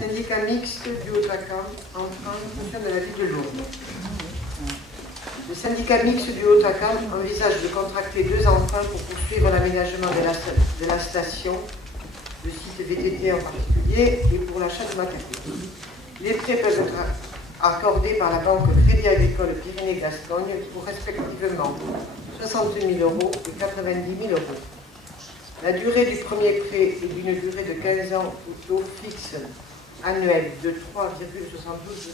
Syndicat mixte du Haut-Acam, emprunt en fonction de la ville de Lourdes. Le syndicat mixte du Haut-Acam envisage de contracter 2 emprunts pour poursuivre l'aménagement de la station, le site VTT en particulier, et pour l'achat de matériel. Les prêts peuvent être accordés par la Banque Crédit Agricole Pyrénées-Gascogne pour respectivement 60 000 € et 90 000 €. La durée du premier prêt est d'une durée de 15 ans au taux fixe annuel de 3,72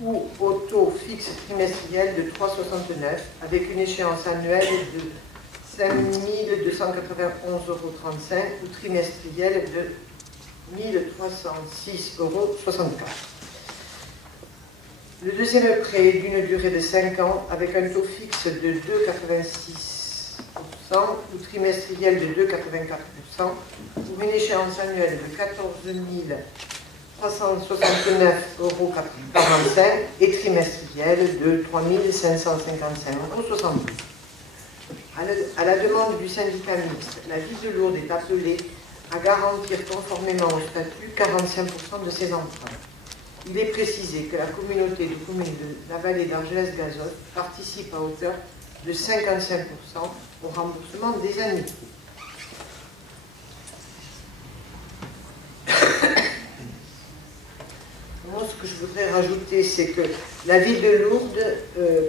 ou au taux fixe trimestriel de 3,69 avec une échéance annuelle de 5 291,35 € ou trimestrielle de 1 306,64 €. Le deuxième prêt est d'une durée de 5 ans avec un taux fixe de 2,86% ou trimestriel de 2,84% pour une échéance annuelle de 14 369,45 € et trimestrielle de 3 555,72 €. À la demande du syndicat mixte, la ville de Lourdes est appelée à garantir conformément au statut 45% de ses emprunts. Il est précisé que la communauté de communes de la vallée d'Argelès-Gazost participe à hauteur de 55% au remboursement des annuités. Moi, ce que je voudrais rajouter, c'est que la ville de Lourdes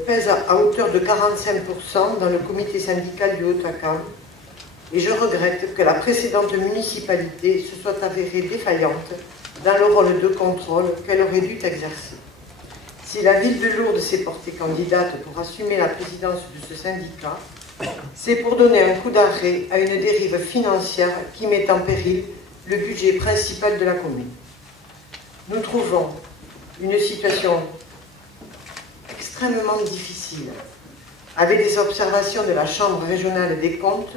pèse à hauteur de 45% dans le comité syndical du Haut-Acam, et je regrette que la précédente municipalité se soit avérée défaillante dans le rôle de contrôle qu'elle aurait dû exercer. Si la ville de Lourdes s'est portée candidate pour assumer la présidence de ce syndicat, c'est pour donner un coup d'arrêt à une dérive financière qui met en péril le budget principal de la commune. Nous trouvons une situation extrêmement difficile, avec des observations de la Chambre régionale des comptes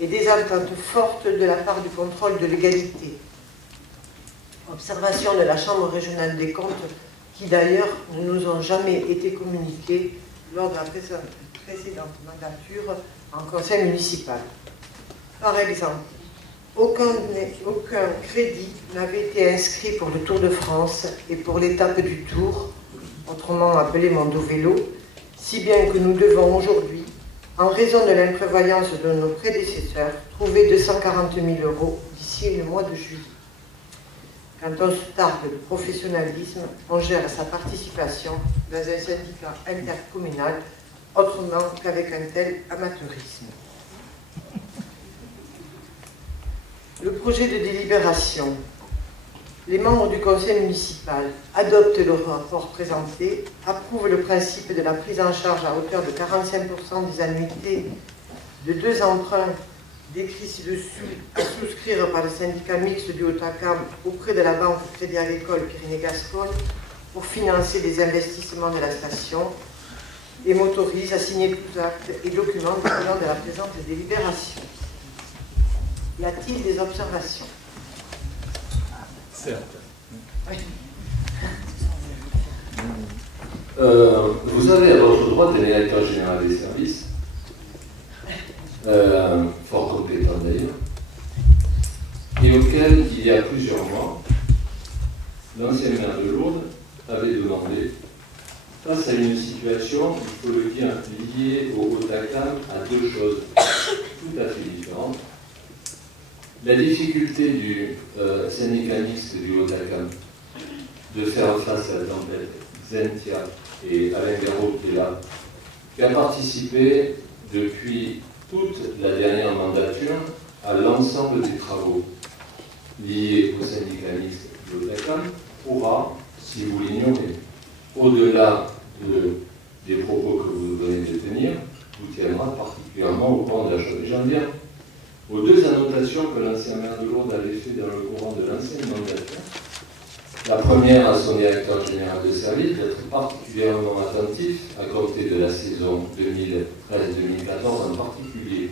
et des attentes fortes de la part du contrôle de légalité. Observation de la Chambre régionale des comptes qui d'ailleurs ne nous ont jamais été communiquées lors de la précédente mandature en conseil municipal. Par exemple, aucun crédit n'avait été inscrit pour le Tour de France et pour l'étape du Tour, autrement appelé Mondo Vélo, si bien que nous devons aujourd'hui, en raison de l'imprévoyance de nos prédécesseurs, trouver 240 000 € d'ici le mois de juillet. Quand on se targue de professionnalisme, on gère sa participation dans un syndicat intercommunal autrement qu'avec un tel amateurisme. Le projet de délibération. Les membres du conseil municipal adoptent le rapport présenté, approuvent le principe de la prise en charge à hauteur de 45% des annuités de 2 emprunts décrits ci-dessus à souscrire par le syndicat mixte du Haut-Acam auprès de la Banque Crédit Agricole Pyrénées-Gascogne pour financer les investissements de la station et m'autorise à signer tous actes et documents découlant de la présente délibération. Y a-t-il des observations? Certes. Oui. Vous avez à votre droite un directeur général des services, fort compétent d'ailleurs, et auquel, il y a plusieurs mois, l'ancien maire de Lourdes avait demandé, face à une situation, il faut le dire, liée au Haut-Acam, à 2 choses tout à fait différentes. La difficulté du syndicat mixte du Haut-Acam de faire face à la tempête Xentia et Alain Garot qui est là, qui a participé depuis toute la dernière mandature à l'ensemble des travaux liés au syndicat mixte du Haut-Acam, pourra, si vous l'ignorez, au-delà des propos que vous venez de tenir, vous tiendra particulièrement au courant de la chose. J'en viens aux 2 annotations que l'ancien maire de Lourdes avait fait dans le courant de l'ancienne mandature. La première à son directeur général de service d'être particulièrement attentif à compter de la saison 2013-2014 en particulier,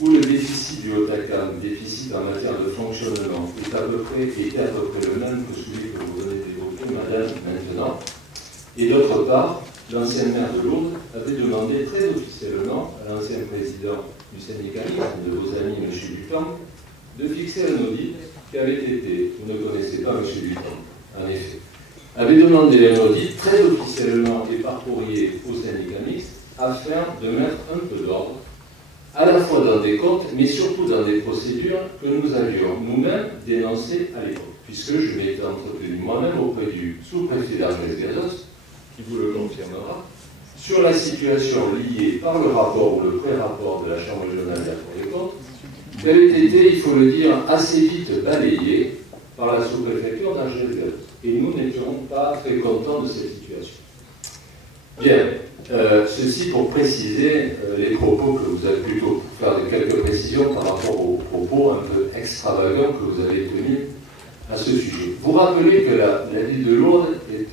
où le déficit du Haut-Acam, déficit en matière de fonctionnement, était à peu près le même que celui que vous venez d'évoquer, madame, maintenant. Et d'autre part, l'ancien maire de Lourdes avait demandé très officiellement à l'ancien président du syndicalisme, de vos amis, M. Ducamp, de fixer un audit qui avait été, vous ne connaissez pas M. avait demandé un audit très officiellement et par courrier au syndicat mixte afin de mettre un peu d'ordre, à la fois dans des comptes, mais surtout dans des procédures que nous avions nous-mêmes dénoncées à l'époque, puisque je m'étais entretenu moi-même auprès du sous-préfet d'Argelès-Gazost, qui vous le confirmera, sur la situation liée par le rapport ou le pré-rapport de la Chambre régionale de la Cour des comptes, qui avait été, il faut le dire, assez vite balayé par la sous-préfecture d'Argelès-Gazost. Et nous n'étions pas très contents de cette situation. Bien, ceci pour préciser les propos que vous avez, plutôt pour faire quelques précisions par rapport aux propos un peu extravagants que vous avez tenus à ce sujet. Vous rappelez que la ville de Lourdes est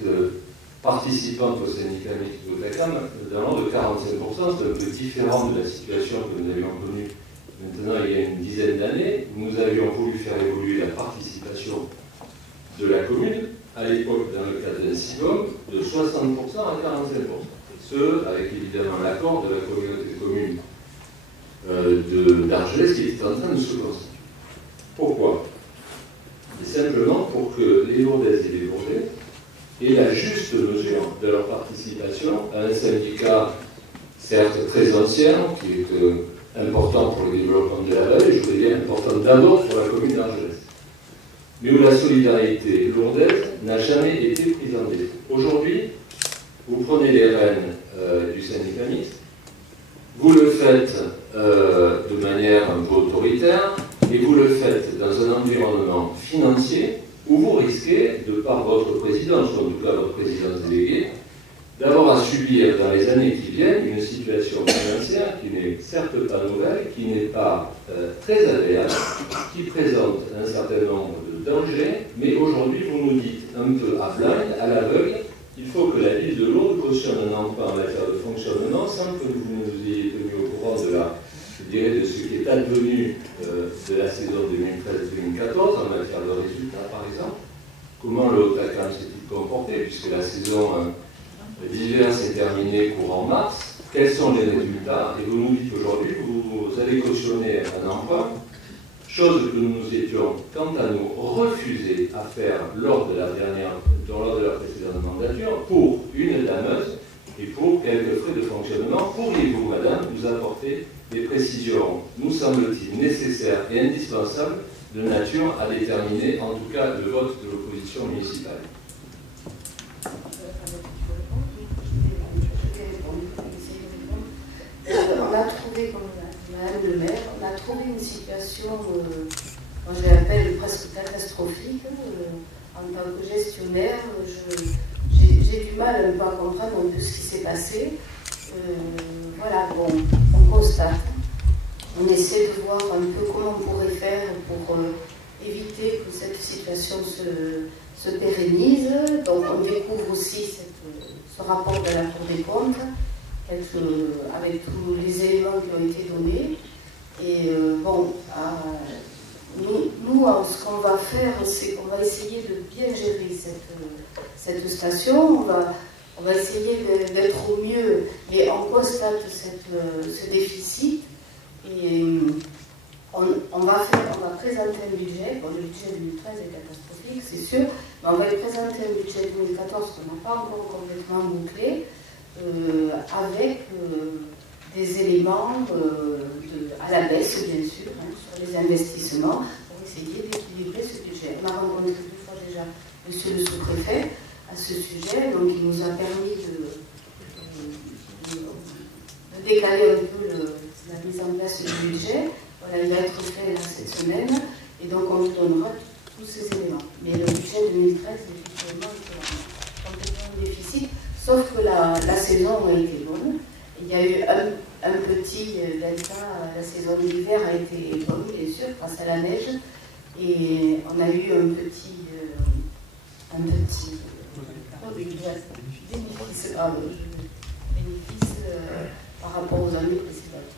participante au syndicat mixte d'Otakam dans l'ordre de 45%, c'est un peu différent de la situation que nous avions connue maintenant il y a une dizaine d'années. Nous avions voulu faire évoluer la participation de la commune, à l'époque dans le cadre d'un SIGOM, de 60% à 45%. Et ce, avec évidemment l'accord de la communauté de commune d'Argelès qui était en train de se constituer. Pourquoi? C'est simplement pour que les Lourdaises et les Lourdais aient la juste mesure de leur participation à un syndicat, certes très ancien, qui est important pour le développement de la vallée, je voulais dire important d'abord pour la commune d'Argelès, mais où la solidarité lourdaise n'a jamais été prise en défaut. Aujourd'hui, vous prenez les rênes du syndicat mixte, vous le faites de manière un peu autoritaire, et vous le faites dans un environnement financier où vous risquez, de par votre présidence, ou en tout cas votre présidence déléguée, d'avoir à subir dans les années qui viennent une situation financière qui n'est certes pas nouvelle, qui n'est pas très agréable, qui présente un certain nombre de dangers, mais aujourd'hui vous nous dites un peu à blind, à l'aveugle, il faut que la ville de Lourdes cautionne un emprunt en matière de fonctionnement sans que vous nous ayez tenu au courant de ce qui est advenu de la saison 2013-2014 en matière de résultats par exemple. Comment le Otakam s'est-il comporté puisque la saison d'hiver s'est terminée courant mars? Quels sont les résultats? Et vous nous dites aujourd'hui que vous allez cautionner un emprunt, chose que nous étions, quant à nous, refusés à faire lors de la précédente mandature pour une dameuse et pour quelques frais de fonctionnement. Pourriez-vous, madame, nous apporter des précisions, nous semble-t-il, nécessaires et indispensables de nature à déterminer, en tout cas, le vote de l'opposition municipale? On a trouvé, comme Madame le maire, on a trouvé une situation, moi je l'appelle presque catastrophique. En tant que gestionnaire, j'ai du mal un peu à comprendre un peu ce qui s'est passé. Voilà, bon, on constate, on essaie de voir un peu comment on pourrait faire pour éviter que cette situation se pérennise. Donc on découvre aussi ce rapport de la Cour des comptes, avec tous les éléments qui ont été donnés. Et bon, nous, ce qu'on va faire, c'est qu'on va essayer de bien gérer cette station. On va essayer d'être au mieux, mais on constate ce déficit. Et on va présenter un budget. Bon, le budget 2013 est catastrophique, c'est sûr, mais on va présenter un budget 2014 qu'on n'a pas encore complètement bouclé, avec des éléments à la baisse, bien sûr, hein, sur les investissements, pour essayer d'équilibrer ce budget. On a rencontré 2 fois déjà monsieur le sous-préfet à ce sujet, donc il nous a permis de décaler un peu la mise en place du budget. Voilà, il va être fait là, cette semaine, et donc on nous donnera tous ces éléments. Mais le budget 2013, effectivement, est complètement en déficit, sauf que la saison a été bonne. Il y a eu un petit delta, la saison d'hiver a été bonne, bien sûr, grâce à la neige, et on a eu un petit bénéfice, par rapport aux années précédentes.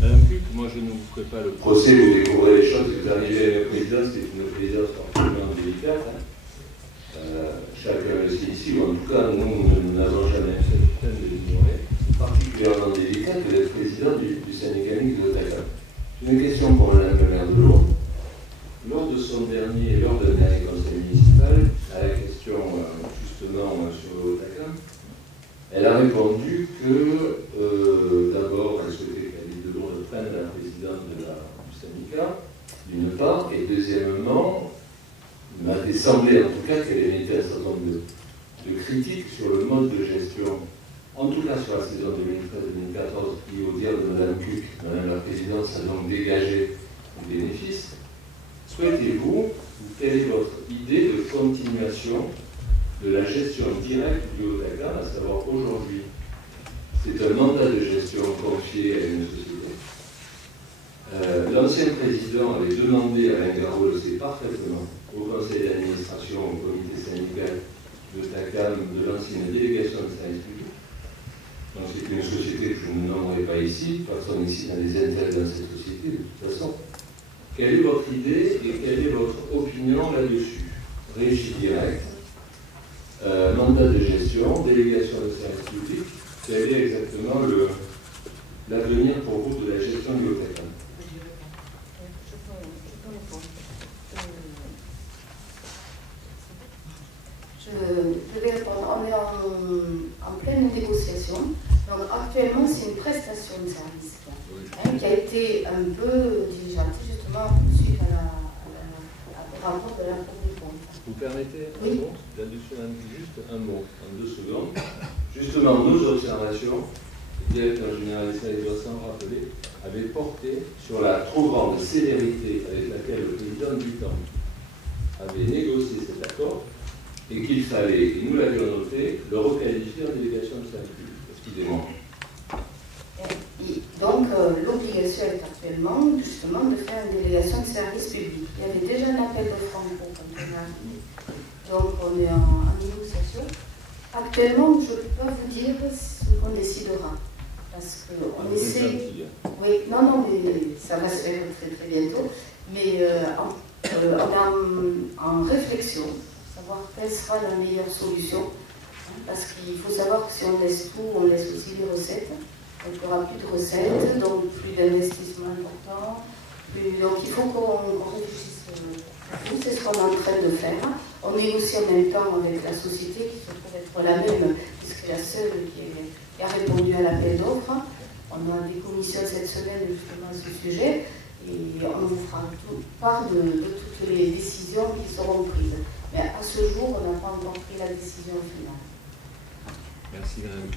Madame Puc, moi je ne vous ferai pas le procès, vous découvrez les choses, vous arrivez à la présidence, c'est une présidence particulièrement délicate. Chacun le sait ici, ou en tout cas, nous n'avons jamais fait le thème de l'ignorer, particulièrement délicate d'être président du syndicat mixte d'Otakam. J'ai une question pour Madame le maire de Lourdes. Lors lors de son dernier conseil municipal, à la question justement sur le Haut-Takam, elle a répondu que d'abord elle souhaitait qu'Alice de Lourdes prenne la présidence du syndicat, d'une part, et deuxièmement, il m'a semblé en tout cas qu'elle émettait un certain nombre de critiques sur le mode de gestion, en tout cas sur la saison 2013-2014, qui, au dire de Mme Cuc, Mme la Présidente, a donc dégagé des bénéfices. Souhaitez-vous, quelle est votre idée de continuation de la gestion directe du Haut-Takam, à savoir aujourd'hui, c'est un mandat de gestion confié à une société. L'ancien président avait demandé, Alain Garot le sait parfaitement, au conseil d'administration, au comité syndical de Takam, de l'ancienne délégation de service public. Donc c'est une société que je ne nommerai pas ici, personne ici n'a des intérêts dans cette société de toute façon. Quelle est votre idée et quelle est votre opinion là-dessus? Régie directe, mandat de gestion, délégation de service public, quel est exactement l'avenir pour vous de la gestion du Haut-Takam? Je vais répondre. On est en pleine négociation. Donc actuellement, c'est une prestation de service qui a été un peu diligentée justement suite au rapport de la Cour des comptes. Vous permettez oui. Là-dessus, juste un mot, en 2 secondes. Justement, nos observations, le directeur général des services doit s'en rappeler, avait porté sur la trop grande célérité avec laquelle le président du temps avait négocié cet accord, et qu'il fallait, et nous l'avions noté, le requalifier en délégation de service public. Excusez-moi. Donc, l'obligation est actuellement, justement, de faire une délégation de service public. Il y avait déjà un appel de Franco quand on a mis. Donc, on est en négociation. Actuellement, je ne peux pas vous dire ce qu'on décidera. Parce qu'on essaie. Oui, non, mais ça va se faire très très bientôt. Mais on est en réflexion. Savoir quelle sera la meilleure solution. Parce qu'il faut savoir que si on laisse tout, on laisse aussi les recettes. Donc il n'y aura plus de recettes, donc plus d'investissement important. Donc il faut qu'on réfléchisse. C'est ce qu'on est en train de faire. On négocie en même temps avec la société qui se trouve être la même, puisque la seule qui a répondu à l'appel d'offres. On a des commissions cette semaine justement à ce sujet. Et on vous fera part de toutes les décisions qui seront prises. Mais à ce jour, on n'a pas encore pris la décision finale. Merci, Madame.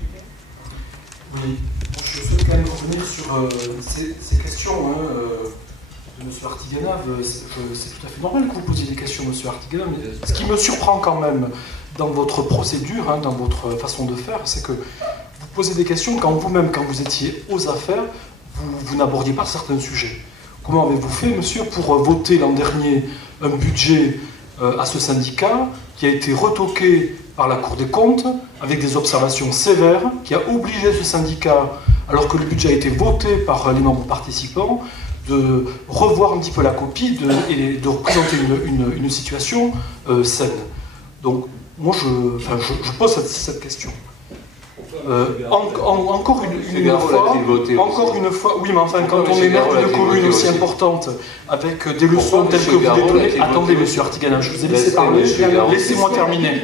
Oui, je souhaite quand même revenir sur ces questions de M. Artiganov. C'est tout à fait normal que vous posiez des questions, M. Artiganov, mais ce qui me surprend quand même dans votre procédure, dans votre façon de faire, c'est que vous posez des questions quand vous-même, quand vous étiez aux affaires, vous n'abordiez pas certains sujets. Comment avez-vous fait, monsieur, pour voter l'an dernier un budget à ce syndicat qui a été retoqué par la Cour des comptes avec des observations sévères, qui a obligé ce syndicat, alors que le budget a été voté par les membres participants, de revoir un petit peu la copie et de représenter une situation saine. Donc, moi, je pose cette question. Encore une fois, oui, mais enfin, quand on est maire d'une commune aussi importante, avec des leçons telles que vous les donnez. Attendez, monsieur Artiganov, je vous ai laissé parler, laissez-moi terminer.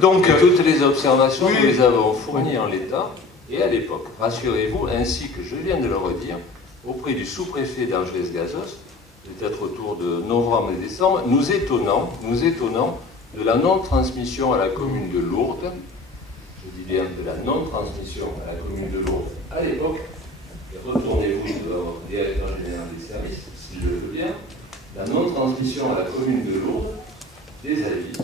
Donc, toutes les observations, nous les avons fournies en l'état, et à l'époque, rassurez-vous, ainsi que je viens de le redire, auprès du sous-préfet d'Angeles-Gazos, peut-être autour de novembre et décembre, nous étonnant de la non-transmission à la commune de Lourdes. Je dis bien de la non-transmission à la commune de Lourdes à l'époque, et retournez-vous de votre directeur général des services, si je le veux bien, la non-transmission à la commune de Lourdes des avis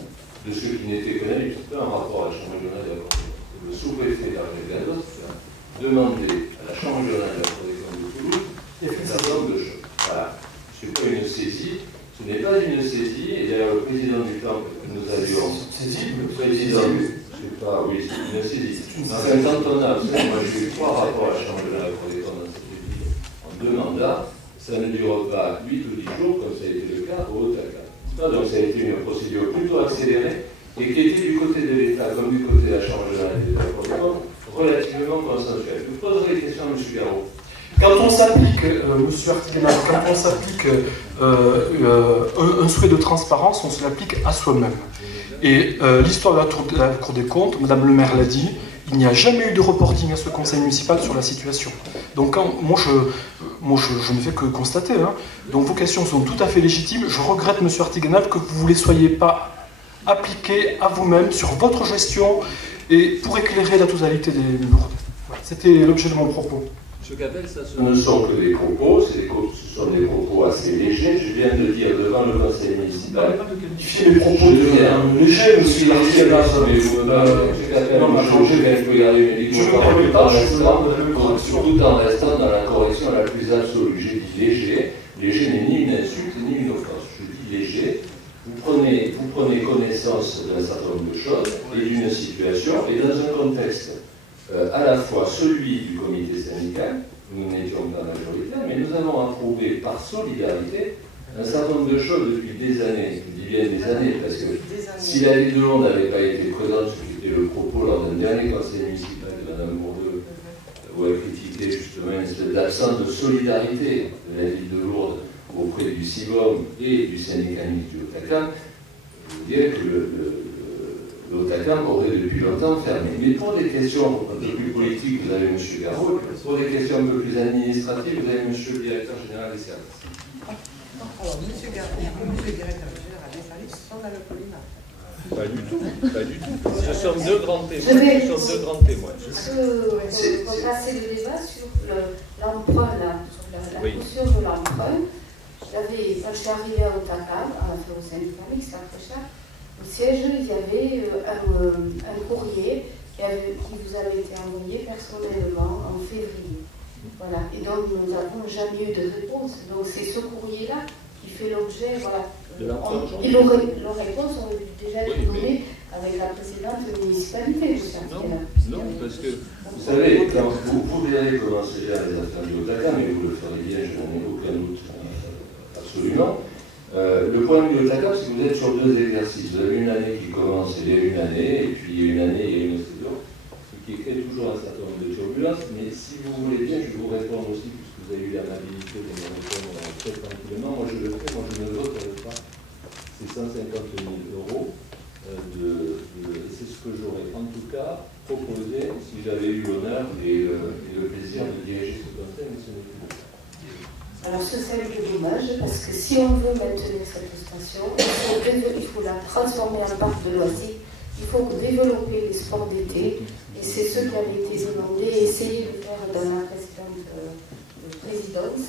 de ceux qui n'étaient que un rapport à la Chambre régionale de la Cour des comptes. Le sous-préfet d'Argelgados a demandé à la Chambre régionale de la Cour des comptes de Toulouse un certain nombre de choses. Voilà. Ce n'est pas une saisie, ce n'est pas une saisie, et d'ailleurs le président du temple que nous avions, le président, oui, c'est une saisie. Quand on a, moi j'ai eu 3 rapports à la Chambre régionale de la Cour des comptes dans cette ville en 2 mandats, ça ne dure pas 8 ou 10 jours comme ça a été le cas au Haut-Takam. Donc ça a été une procédure plutôt accélérée et qui était du côté de l'État comme du côté de la Chambre régionale de la Cour des comptes relativement consensuelle. Je vous poserai les questions à M. Garot. Quand on s'applique, monsieur Artiganal, quand on s'applique un souhait de transparence, on se l'applique à soi-même. Et l'histoire de la Cour des comptes, Madame le maire l'a dit, il n'y a jamais eu de reporting à ce conseil municipal sur la situation. Donc moi je ne fais que constater. Hein. Donc vos questions sont tout à fait légitimes. Je regrette, monsieur Artiganal, que vous ne les soyez pas appliquées à vous-même sur votre gestion et pour éclairer la totalité des Lourdes. Voilà. C'était l'objet de mon propos. Monsieur Capel, ça ce ne sont que des propos, ce sont des propos assez légers. Je viens de dire devant le conseil municipal. Qualifier les propos de légers, monsieur Artiganal. Tout en restant dans la correction la plus absolue. J'ai dit léger. Léger n'est ni une insulte ni une offense. Je dis léger. Vous prenez connaissance d'un certain nombre de choses et d'une situation, et dans un contexte à la fois celui du comité syndical, nous n'étions pas majoritaires, mais nous avons approuvé par solidarité un certain nombre de choses depuis des années. Je dis bien des années, parce que si la ville de Londres n'avait pas été présente, ce qui était le propos lors d'un dernier conseil municipal de Mme Bourdeux, où elle critiquait justement une espèce d'absence de solidarité de la ville de Lourdes auprès du CIVOM et du syndicat mixte du Haut-Acam, je veux dire que le Haut-Acam aurait depuis longtemps fermé. Mais pour des questions un peu plus politiques, vous avez M. Garot. Pour des questions un peu plus administratives, vous avez M. le directeur général des services. Alors, M. Garot et M. le directeur général des services sont dans le polymère. Pas du tout, pas du tout. Ce sont deux grands témoins. On peut passer le débat sur l'emprunt, sur la notion de l'emprunt. Quand je suis arrivée à Haut-Acam, au syndicat mixte, à Fréchard, au siège, il y avait un courrier qui vous avait été envoyé personnellement en février. Voilà. Et donc, nous n'avons jamais eu de réponse. Donc, c'est ce courrier-là qui fait l'objet. Voilà. Et nos réponses ont déjà été données avec la précédente municipalité. Non, parce que, vous savez, quand vous verrez comment se gèrent les affaires du Haut-Acam, et vous le ferez bien, je n'en ai aucun doute, absolument. Le point de vue de Haut-Acam, c'est que vous êtes sur deux exercices. Vous avez une année qui commence, il y a une année, et puis une année, il y a une saison, ce qui crée toujours un certain nombre de turbulences. Mais si vous voulez bien, je vais vous répondre aussi, puisque vous avez eu l'amabilité de me répondre très tranquillement. Moi, je le fais, moi, je ne voterai pas ces 150 000 euros. C'est ce que j'aurais en tout cas proposé si j'avais eu l'honneur et le plaisir de diriger ce conseil, mais ce n'est plus le cas. Alors ce serait dommage, parce que si on veut maintenir cette station, il faut la transformer en parc de loisirs, il faut développer les sports d'été, et c'est ce qui avait été demandé et essayé de faire dans la précédente présidence.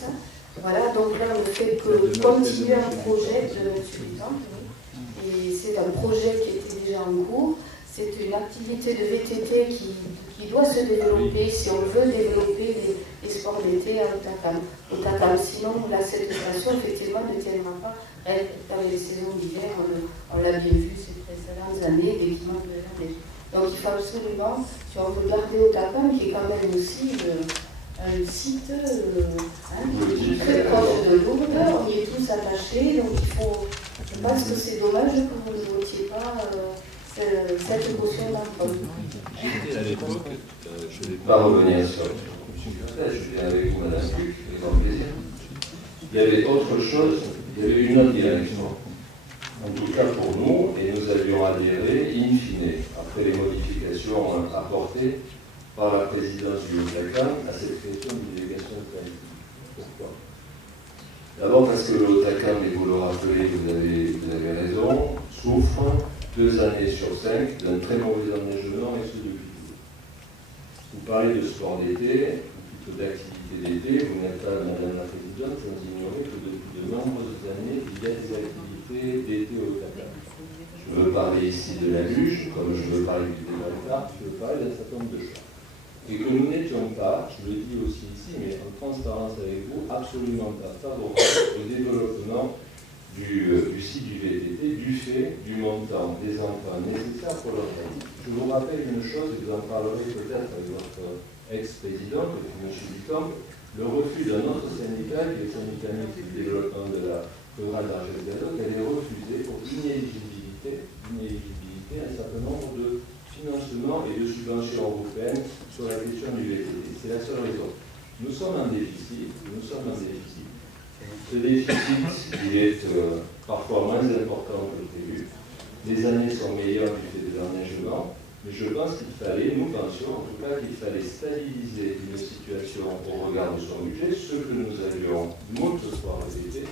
Voilà, donc là on ne fait que continuer un projet de suivant, et c'est un projet qui était déjà en cours. C'est une activité de VTT qui doit se développer si on veut développer les sports d'été à Haut-Acam. Sinon, là, cette station, effectivement, ne tiendra pas dans les saisons d'hiver. On l'a bien vu ces précédentes années, des manques de neige. Donc, il faut absolument, si on veut garder Haut-Acam, qui est quand même aussi un site très proche de Lourdes, on y est tous attachés, donc il faut. Je pense que c'est dommage que vous ne votiez pas. Cette motion d'emprunt. J'étais à l'époque, je ne vais pas revenir sur je viens avec vous, Madame Luc, avec grand plaisir. Il y avait autre chose, il y avait une autre direction. En tout cas pour nous, et nous avions adhéré, in fine, après les modifications apportées par la présidence du Haut-Acam à cette création d'une délégation de qualité. Pourquoi? D'abord parce que le Haut-Acam, et vous le rappelez, vous avez raison, souffre 2 années sur 5 d'un très mauvais enneigement, et ce depuis toujours. Vous parlez de sport d'été, ou plutôt d'activité d'été, vous n'êtes pas, Madame la Présidente, sans ignorer que depuis de nombreuses années, il y a des activités d'été au Haut-Acam. Je veux parler ici de la luge, comme je veux parler du débat, je veux parler d'un certain nombre de choses. Et que nous n'étions pas, je le dis aussi ici, mais en transparence avec vous, absolument pas favorables au développement du site du VTT, du fait du montant des emprunts nécessaires pour l'organisme. Je vous rappelle une chose, et vous en parlerez peut-être avec votre ex-président, M. Ducamp, le refus d'un autre syndicat, qui est le syndicat mixte du développement de la rurale d'Argelès-Gazoc, qui avait refusé pour inéligibilité un certain nombre de financements et de subventions européennes sur la question du VTT. C'est la seule raison. Nous sommes en déficit. important que prévu. Les années sont meilleures du fait de l'enneigement, mais je pense qu'il fallait, nous pensions en tout cas qu'il fallait stabiliser une situation au regard de son budget, ce que nous avions moult fois répété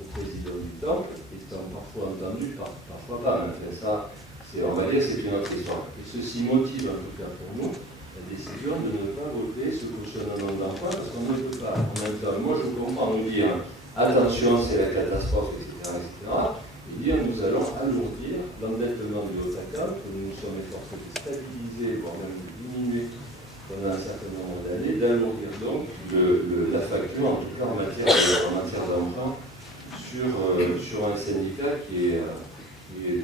au président du Temple, étant parfois entendu, parfois pas. Enfin, ça, on va dire c'est une autre histoire. Et ceci motive en tout cas pour nous la décision de ne pas voter ce cautionnement d'emprunt parce qu'on ne peut pas. En même temps, moi je comprends nous dire attention, c'est la catastrophe, etc. Et dire nous allons alourdir l'endettement du Haut-Acam, que nous nous sommes efforcés de stabiliser, voire même de diminuer pendant un certain nombre d'années, d'alourdir donc la facture, en tout cas en matière d'emprunt, sur un syndicat qui est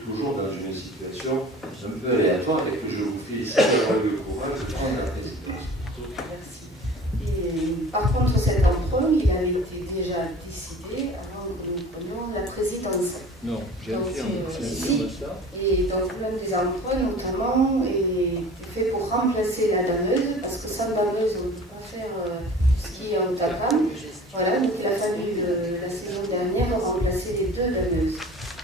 toujours dans une situation un peu aléatoire et que je vous félicite d'avoir eu le courage de prendre la présidence. Merci. Et, par contre, cet emprunt, il avait été déjà décidé avant que nous prenions la présidence. Non, j'affirme ça. Et donc, l'un des emprunts, notamment, est fait pour remplacer la dameuse, parce que sans dameuse, on ne peut pas faire ce qui est en Haut-Acam. Voilà, donc il a fallu la saison dernière remplacer les deux dameuses.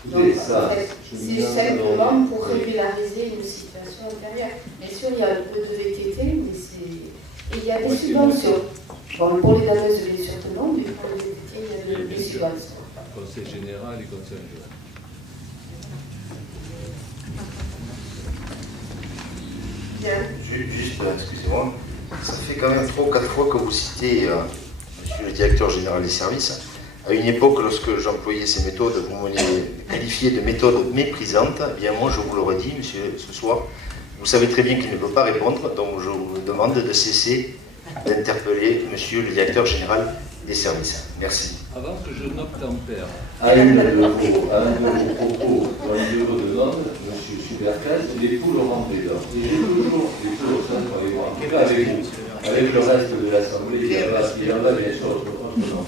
Donc, en fait, c'est simplement pour régulariser une situation intérieure. Bien sûr, il y a un peu de VTT, mais et il y a des subventions. Bon, pour les dameuses, bien sûr que non, mais pour les VTT, il y a des subventions. Conseil général et conseil général. Juste, excusez-moi, ça fait quand même 3 ou 4 fois que vous citez Monsieur le directeur général des services. À une époque, lorsque j'employais ces méthodes, vous me les qualifiez de méthodes méprisantes. Eh bien, moi, je vous l'aurais dit, monsieur, ce soir. Vous savez très bien qu'il ne peut pas répondre, donc je vous demande de cesser d'interpeller monsieur le directeur général des services. Merci. Avant que je n'obtempère à un de vos propos dans le bureau de Londres, M. Supercaz, les poules au rang des dents. Et j'ai toujours les poules au sein de moi, pas avec vous, avec le reste de l'Assemblée, il y en a bien sûr autrement.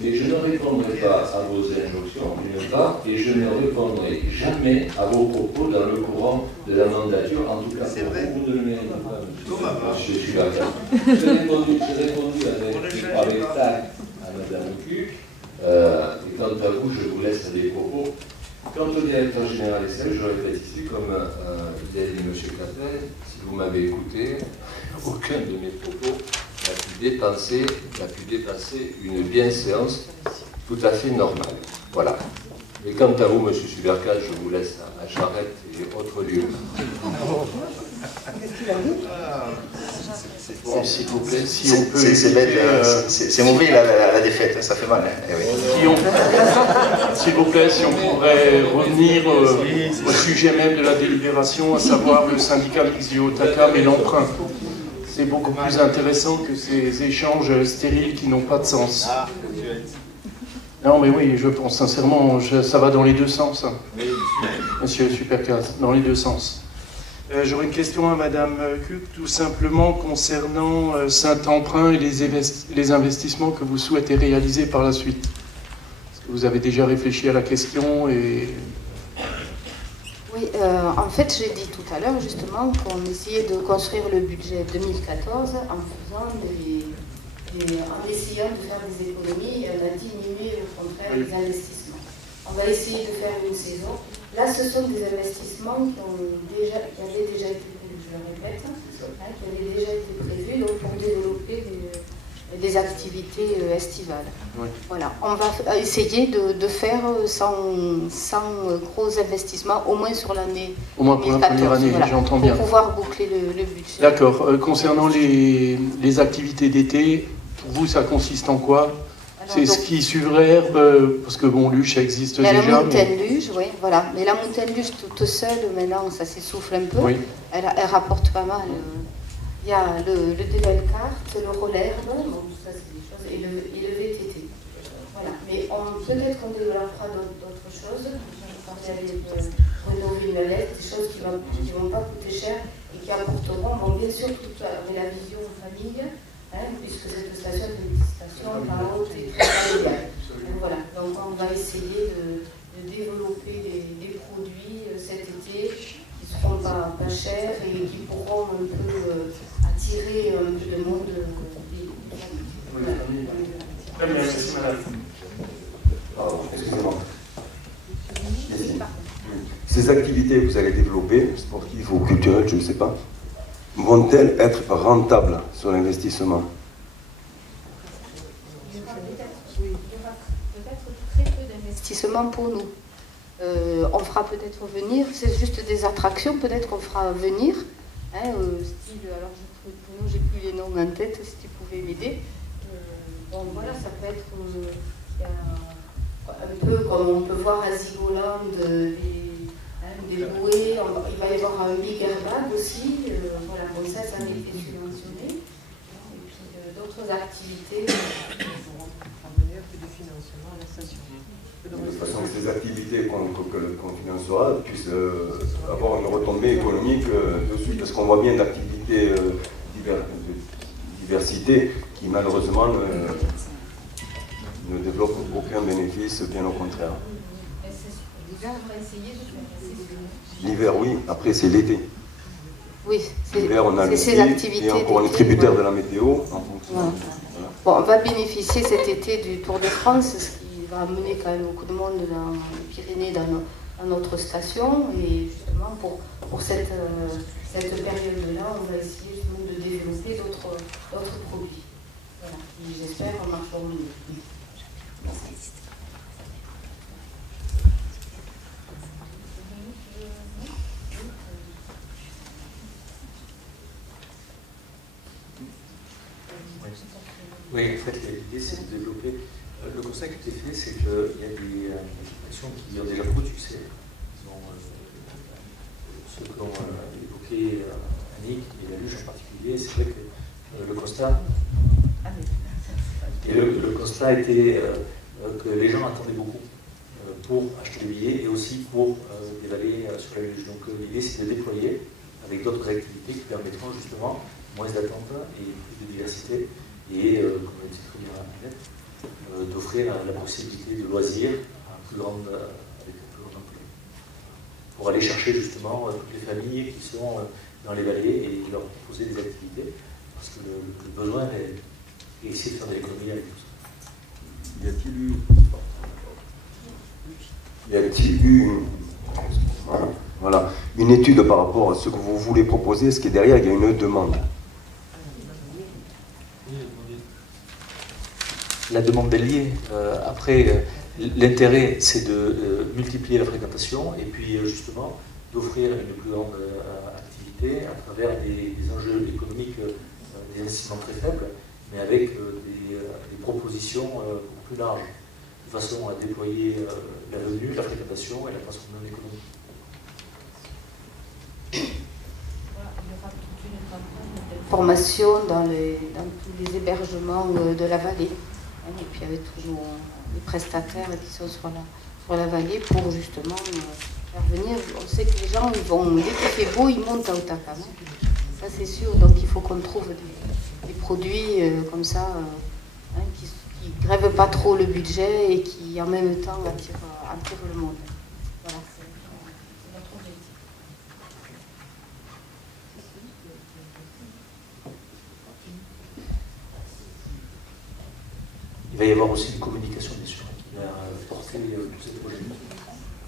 Mais je ne répondrai pas à vos injonctions, d'une part, et je ne répondrai jamais à vos propos dans le courant de la mandature, en tout cas pour vous ne le méritez pas, monsieur Supercaz. J'ai répondu avec tact à Mme Q. Et quant à vous, je vous laisse des propos. Quant au directeur général des services, je répète ici, comme il a dit M. Capel, si vous m'avez écouté, aucun de mes propos n'a pu dépasser une bienséance tout à fait normale. Voilà. Et quant à vous, M. Supercaz, je vous laisse à Charette et autres lieux. Qu'est-ce qu'il a dit? Bon, s'il vous plaît, si on peut... C'est mauvais la défaite, ça fait mal. Hein. Oui. S'il vous plaît, si on pourrait revenir au sujet même de la délibération, à savoir le syndicat mixte du Haut-Acam et l'emprunt. C'est beaucoup plus intéressant que ces échanges stériles qui n'ont pas de sens. Non, mais oui, je pense sincèrement, ça va dans les deux sens, hein. Monsieur Supercaz, dans les deux sens. J'aurais une question à Madame Cuc, tout simplement concernant Saint-Emprunt et les investissements que vous souhaitez réaliser par la suite. Est-ce que vous avez déjà réfléchi à la question et... Oui, en fait, j'ai dit tout à l'heure justement qu'on essayait de construire le budget 2014 en essayant de faire des économies et on a diminué au contraire les investissements. On va essayer de faire une saison. Là, ce sont des investissements qui avaient déjà été prévus, je le répète, hein, qui avaient déjà été prévus donc pour développer des activités estivales. Oui. Voilà. On va essayer de faire sans gros investissements, au moins sur l'année 2014. Au moins pour la première année, voilà, j'entends bien. Pour pouvoir boucler le budget. D'accord. Concernant les activités d'été, pour vous, ça consiste en quoi? C'est ski sur herbe, parce que bon, luge, ça existe déjà. La montagne luge, oui, voilà. Mais la montagne luge toute seule, maintenant, ça s'essouffle un peu. Oui. Elle rapporte pas mal. Il y a le DVL kart, le roller, bon, ça c'est des choses, et le VTT. Voilà. Mais peut-être qu'on développera d'autres choses. On va rénover une lettre, des choses qui ne vont pas coûter cher et qui apporteront, bon, bien sûr, toute la vision famille, hein, puisque cette station est une station par haute et très familiale. Voilà. Donc on va essayer de développer des produits cet été qui ne seront pas chers et qui pourront un peu attirer le monde Très bien, merci madame. Pardon, excusez-moi. Ces activités que vous allez développer, sportives ou culturelles, je ne sais pas, vont-elles être rentables sur l'investissement? Il y aura peut-être très peu d'investissement pour nous. On fera peut-être venir, c'est juste des attractions, peut-être qu'on fera venir, hein, style, alors pour nous j'ai plus les noms en tête, si tu pouvais m'aider. Bon voilà, ça peut être un peu comme on peut voir à Zigoland, des bouées, il va y avoir un big airbag aussi, voilà, bon ça a été subventionné, et puis d'autres activités. Que du financement à la station. De toute façon, ces activités qu'on financera puissent avoir une retombée économique dessus, parce qu'on voit bien d'activités de diversité qui malheureusement ne développent aucun bénéfice, bien au contraire. L'hiver, oui, après c'est l'été. Oui, l'hiver, on a le ces activités. Et encore, on est tributaire de la météo. En fonction, voilà. Bon, on va bénéficier cet été du Tour de France, ce qui va amener quand même beaucoup de monde dans les Pyrénées, dans notre station. Et justement, pour cette période-là, on va essayer de développer d'autres produits. Voilà, qui, j'espère, marcheront mieux. Oui, en fait, l'idée, c'est de développer. Le constat qui a été fait, c'est qu'il y a des actions qui ont déjà produit du succès. Ce que l'on évoqué Annick et la luge en particulier, c'est vrai que le constat. Et le constat était que les gens attendaient beaucoup pour acheter des billets et aussi pour dévaler sur la luge. Donc l'idée, c'est de déployer avec d'autres activités qui permettront justement moins d'attente et plus de diversité. Et, comme l'a dit très bien Annette, d'offrir la possibilité de loisirs avec un plus grand emploi. Pour aller chercher justement toutes les familles qui sont dans les vallées et leur proposer des activités, parce que le besoin est essayer de faire de l'économie avec tout ça. Y a-t-il eu voilà, une étude par rapport à ce que vous voulez proposer? Est-ce que derrière il y a une demande? La demande est liée. Après, l'intérêt, c'est de multiplier la fréquentation et puis justement d'offrir une plus grande activité à travers des enjeux économiques, des investissements très faibles, mais avec des propositions plus larges, de façon à déployer la venue, la fréquentation et la transformation en économie. Formation dans tous les hébergements de la vallée. Et puis avec tous les prestataires qui sont sur la vallée pour justement faire venir. On sait que les gens, ils vont, dès qu'il fait beau, ils montent à Otakam. Ça c'est sûr, donc il faut qu'on trouve des produits comme ça qui ne grèvent pas trop le budget et qui en même temps attirent le monde. Voilà, c'est notre objectif. Il va y avoir aussi une communication, bien sûr, qui va porter tous ces projets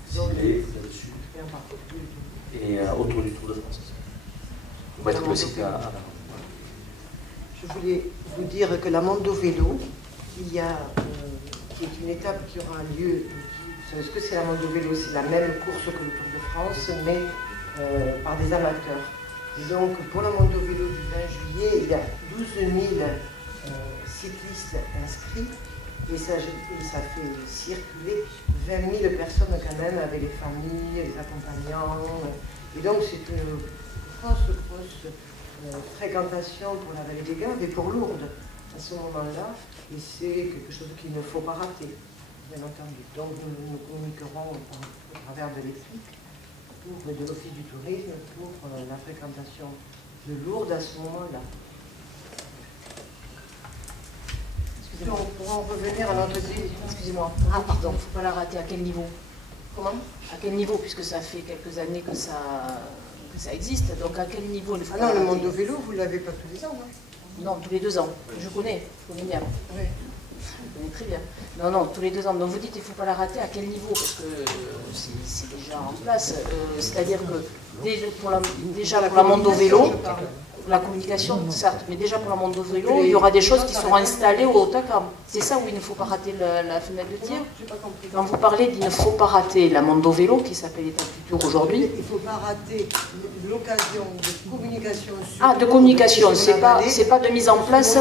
ciblés là-dessus. Et autour du Tour de France. On va être le site à l'avant. Je voulais vous dire que la Mondo Vélo, qui est une étape qui aura lieu. Vous savez ce que c'est la Mondo Vélo? C'est la même course que le Tour de France, mais par des amateurs. Et donc, pour la Mondo Vélo du 20 juillet, il y a 12 000 cyclistes inscrits et ça fait circuler 20 000 personnes quand même avec les familles, les accompagnants. Et donc c'est une grosse fréquentation pour la vallée des Gaves et pour Lourdes à ce moment-là. Et c'est quelque chose qu'il ne faut pas rater, bien entendu. Donc nous communiquerons au travers de l'équipe de l'Office du tourisme pour la fréquentation de Lourdes à ce moment-là. On pourra en revenir à notre ville. Excusez-moi. Ah, pardon, il ne faut pas la rater. À quel niveau? Comment? À quel niveau? Puisque ça fait quelques années que ça existe. Donc à quel niveau il faut Ah non, le Mondo Vélo, vous ne l'avez pas tous les ans, non? Non, tous les 2 ans. Je connais bien. Oui. connais très bien. Non, non, tous les 2 ans. Donc vous dites qu'il ne faut pas la rater, à quel niveau? Parce que c'est déjà en place. C'est-à-dire que déjà pour la Mondo Vélo, la communication, certes, mais déjà pour la Mondo Vélo, il y aura des choses qui seront installées au Hautacam. C'est ça où il ne faut pas rater la fenêtre de tir. Quand vous parlez d'il ne faut pas rater la Mondo Vélo, qui s'appelle Étape du Tour aujourd'hui. Il ne faut pas rater l'occasion de communication. Ah, de communication, c'est pas de mise en place.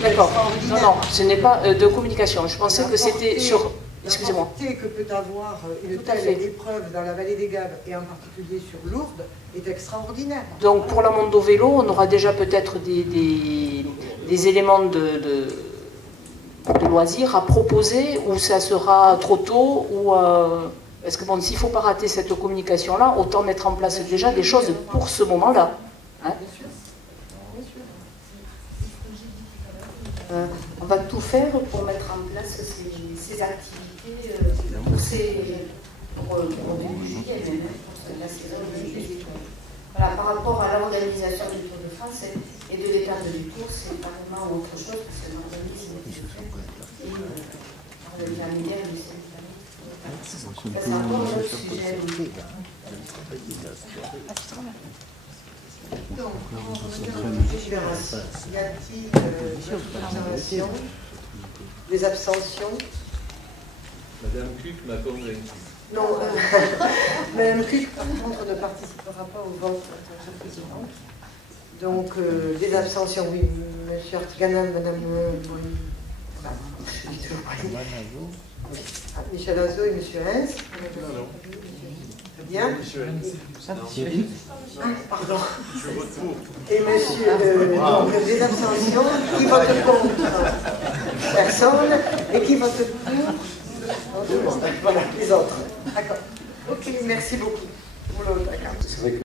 D'accord. Non, non, ce n'est pas de communication. Je pensais que c'était sur. Excusez-moi. La portée que peut avoir une telle épreuve dans la vallée des Gaves, et en particulier sur Lourdes, est extraordinaire. Donc pour la Mondo Vélo, on aura déjà peut-être des éléments de loisirs à proposer, ou ça sera trop tôt, ou parce que bon, s'il ne faut pas rater cette communication-là, autant mettre en place déjà des choses pour ce moment-là. Hein? On va tout faire pour mettre en place ces activités pour début juillet, même pour la saison de juillet. Voilà, par rapport à l'organisation du Tour de France et de l'étape du Tour, c'est carrément autre chose, parce que l'organisme est fait et par l'intermédiaire du syndicat. C'est encore un autre sujet. Donc, y a-t-il des observations, des abstentions? Madame Cuc m'a convaincu. Non, Madame Cuc, par contre, ne participera pas au vote en tant que présidente. Donc, des abstentions, oui. Monsieur Artiganan, Madame Michel Azot et Monsieur Hens. Très bien. Ah, pardon. Et Monsieur, donc, des abstentions. Qui vote contre? Personne. Et qui vote pour? Voilà, les autres. D'accord. Ok, merci beaucoup pour le